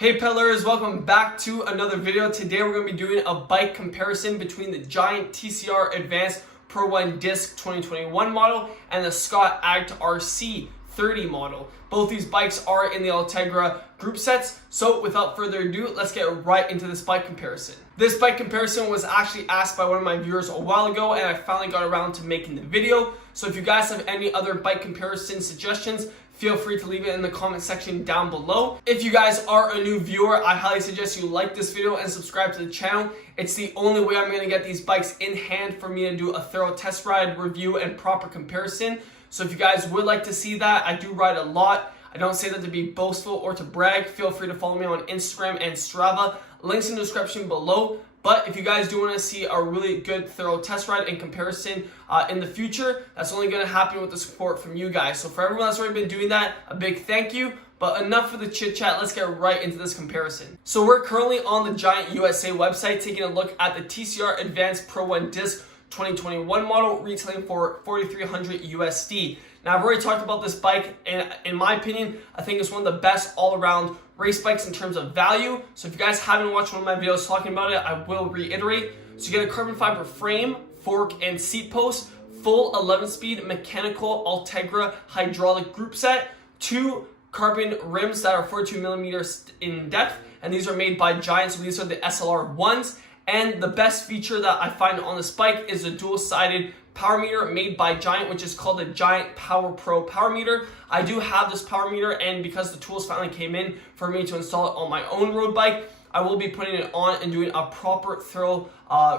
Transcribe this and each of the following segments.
Hey peddlers, welcome back to another video. Today we're going to be doing a bike comparison between the Giant TCR Advanced Pro 1 Disc 2021 model and the Scott Addict RC 30 model. Both these bikes are in the Ultegra group sets, so without further ado, let's get right into this bike comparison. This bike comparison was actually asked by one of my viewers a while ago, and I finally got around to making the video. So if you guys have any other bike comparison suggestions, feel free to leave it in the comment section down below. If you guys are a new viewer, I highly suggest you like this video and subscribe to the channel. It's the only way I'm going to get these bikes in hand for me to do a thorough test ride, review, and proper comparison. So if you guys would like to see that, I do ride a lot. I don't say that to be boastful or to brag. Feel free to follow me on Instagram and Strava. Links in the description below. But if you guys do want to see a really good, thorough test ride and comparison in the future, that's only going to happen with the support from you guys. So for everyone that's already been doing that, a big thank you. But enough for the chit chat, let's get right into this comparison. So we're currently on the Giant USA website taking a look at the TCR Advanced Pro 1 Disc 2021 model, retailing for $4,300 USD. Now I've already talked about this bike, and in my opinion, I think it's one of the best all-around race bikes in terms of value. So if you guys haven't watched one of my videos talking about it, I will reiterate. So you get a carbon fiber frame, fork, and seat post, full 11-speed mechanical Ultegra hydraulic group set, 2 carbon rims that are 42 millimeters in depth, and these are made by Giant, so these are the SLR ones. And the best feature that I find on this bike is a dual-sided power meter made by Giant, which is called the Giant Power Pro power meter. I do have this power meter, and because the tools finally came in for me to install it on my own road bike, I will be putting it on and doing a proper, thorough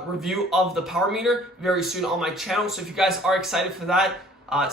review of the power meter very soon on my channel. So if you guys are excited for that,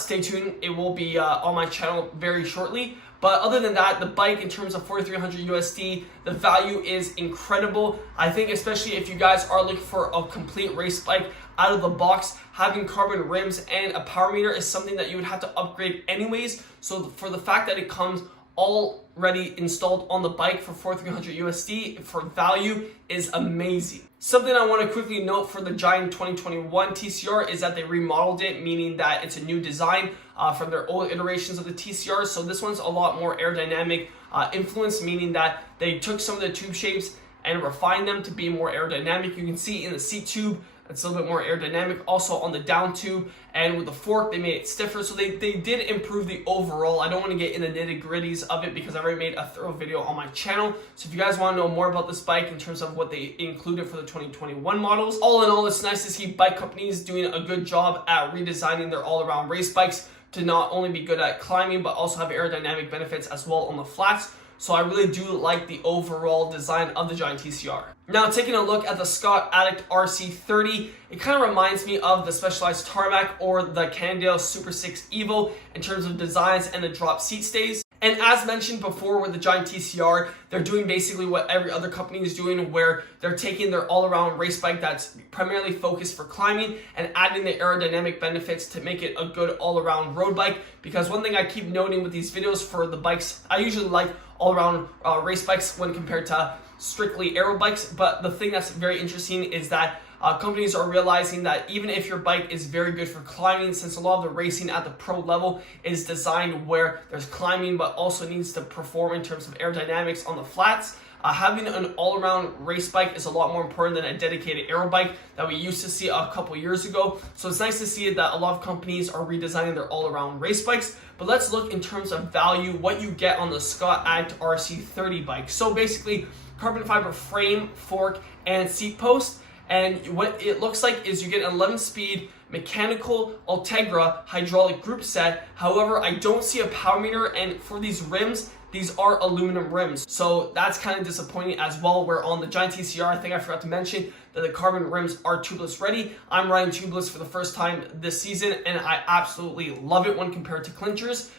stay tuned. It will be on my channel very shortly. But other than that, the bike in terms of $4,300 USD, the value is incredible. I think especially if you guys are looking for a complete race bike out of the box, having carbon rims and a power meter is something that you would have to upgrade anyways. So for the fact that it comes already installed on the bike for $4,300 USD for value is amazing. Something I want to quickly note for the Giant 2021 TCR is that they remodeled it, meaning that it's a new design from their old iterations of the TCR. So this one's a lot more aerodynamic influence, meaning that they took some of the tube shapes and refined them to be more aerodynamic. You can see in the seat tube, it's a little bit more aerodynamic. Also on the down tube and with the fork, they made it stiffer. So they did improve the overall. I don't want to get in the nitty gritties of it because I already made a thorough video on my channel. So if you guys want to know more about this bike in terms of what they included for the 2021 models, all in all, it's nice to see bike companies doing a good job at redesigning their all-around race bikes to not only be good at climbing, but also have aerodynamic benefits as well on the flats. So I really do like the overall design of the Giant TCR. Now taking a look at the Scott Addict RC 30, it kind of reminds me of the Specialized Tarmac or the Cannondale Super 6 Evo in terms of designs and the drop seat stays. And as mentioned before with the Giant TCR, they're doing basically what every other company is doing, where they're taking their all-around race bike that's primarily focused for climbing and adding the aerodynamic benefits to make it a good all-around road bike. Because one thing I keep noting with these videos for the bikes, I usually like all-around race bikes when compared to strictly aero bikes, but the thing that's very interesting is that companies are realizing that even if your bike is very good for climbing, since a lot of the racing at the pro level is designed where there's climbing but also needs to perform in terms of aerodynamics on the flats, having an all-around race bike is a lot more important than a dedicated aero bike that we used to see a couple years ago. So it's nice to see that a lot of companies are redesigning their all-around race bikes. But let's look in terms of value, what you get on the Scott Addict RC 30 bike. So basically, carbon fiber frame, fork, and seat post. And what it looks like is you get an 11-speed mechanical Ultegra hydraulic group set. However, I don't see a power meter, and for these rims, these are aluminum rims. So that's kind of disappointing as well, where on the Giant TCR, I think I forgot to mention that the carbon rims are tubeless ready. I'm riding tubeless for the first time this season, and I absolutely love it when compared to clinchers.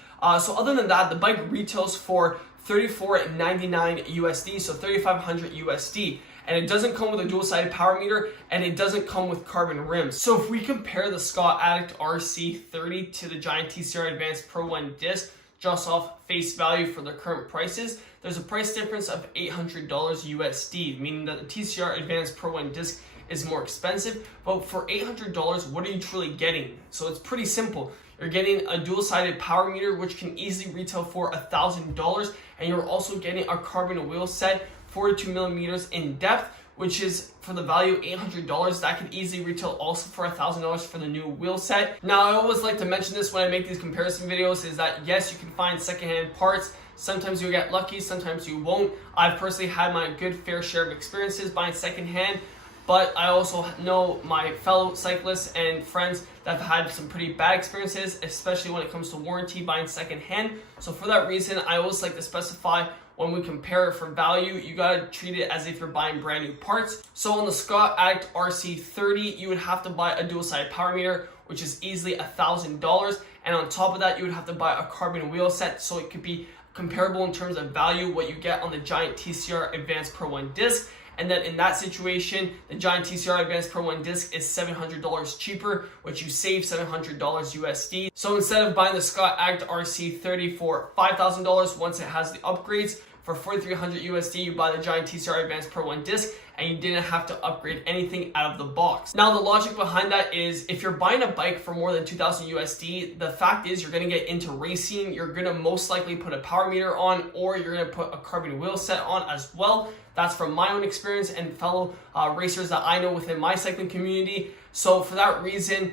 So other than that, the bike retails for $34.99 USD, so $3,500 USD. And it doesn't come with a dual-sided power meter, and it doesn't come with carbon rims. So if we compare the Scott Addict RC 30 to the Giant TCR Advanced Pro 1 Disc, just off face value for their current prices, there's a price difference of $800 USD, meaning that the TCR Advanced Pro 1 Disc is more expensive. But for $800, what are you truly getting? So it's pretty simple. You're getting a dual-sided power meter, which can easily retail for $1,000, and you're also getting a carbon wheel set, 42 millimeters in depth, which is for the value of $800. That could easily retail also for $1,000 for the new wheel set. Now, I always like to mention this when I make these comparison videos, is that yes, you can find secondhand parts. Sometimes you'll get lucky, sometimes you won't. I've personally had my good fair share of experiences buying secondhand, but I also know my fellow cyclists and friends that have had some pretty bad experiences, especially when it comes to warranty buying secondhand. So for that reason, I always like to specify when we compare it for value, you gotta treat it as if you're buying brand new parts. So on the Scott Addict RC 30, you would have to buy a dual-sided power meter, which is easily $1,000. And on top of that, you would have to buy a carbon wheel set, so it could be comparable in terms of value what you get on the Giant TCR Advanced Pro 1 disc. And then in that situation, the Giant TCR Advanced Pro 1 disc is $700 cheaper, which you save $700 USD. So instead of buying the Scott Addict RC 30 for $5,000 once it has the upgrades, for $4,300 USD, you buy the Giant TCR Advanced Pro 1 disc, and you didn't have to upgrade anything out of the box. Now, the logic behind that is if you're buying a bike for more than $2,000 USD, the fact is you're gonna get into racing, you're gonna most likely put a power meter on, or you're gonna put a carbon wheel set on as well. That's from my own experience and fellow racers that I know within my cycling community. So for that reason,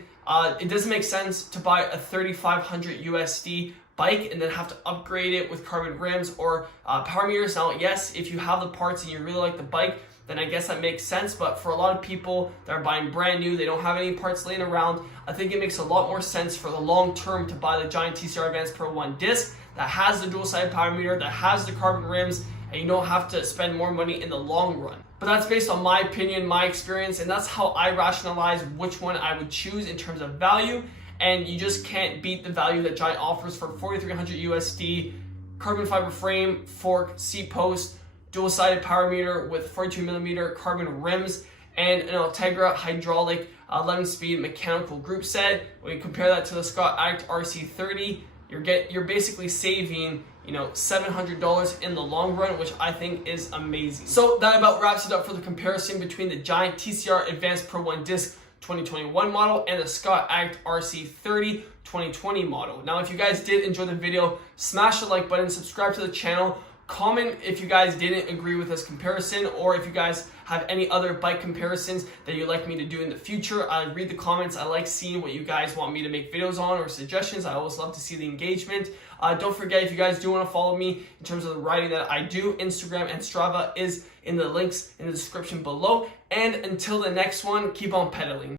it doesn't make sense to buy a $3,500 USD bike and then have to upgrade it with carbon rims or power meters. Now, yes, if you have the parts and you really like the bike, then I guess that makes sense. But for a lot of people that are buying brand new, they don't have any parts laying around, I think it makes a lot more sense for the long term to buy the Giant TCR Advanced Pro 1 disc that has the dual-sided power meter, that has the carbon rims, and you don't have to spend more money in the long run. But that's based on my opinion, my experience, and that's how I rationalize which one I would choose in terms of value. And you just can't beat the value that Giant offers for $4,300 USD, carbon fiber frame, fork, seat post, dual-sided power meter with 42 millimeter carbon rims, and an Ultegra hydraulic 11-speed mechanical group set. When you compare that to the Scott Addict RC 30, you're basically saving $700 in the long run, which I think is amazing. So that about wraps it up for the comparison between the Giant TCR Advanced Pro 1 disc 2021 model and the Scott Addict RC 30 2020 model. Now, if you guys did enjoy the video, smash the like button, subscribe to the channel, comment if you guys didn't agree with this comparison, or if you guys have any other bike comparisons that you'd like me to do in the future. I read the comments. I like seeing what you guys want me to make videos on or suggestions. I always love to see the engagement. Don't forget, if you guys do want to follow me in terms of the riding that I do, Instagram and Strava is in the links in the description below. And until the next one, keep on pedaling.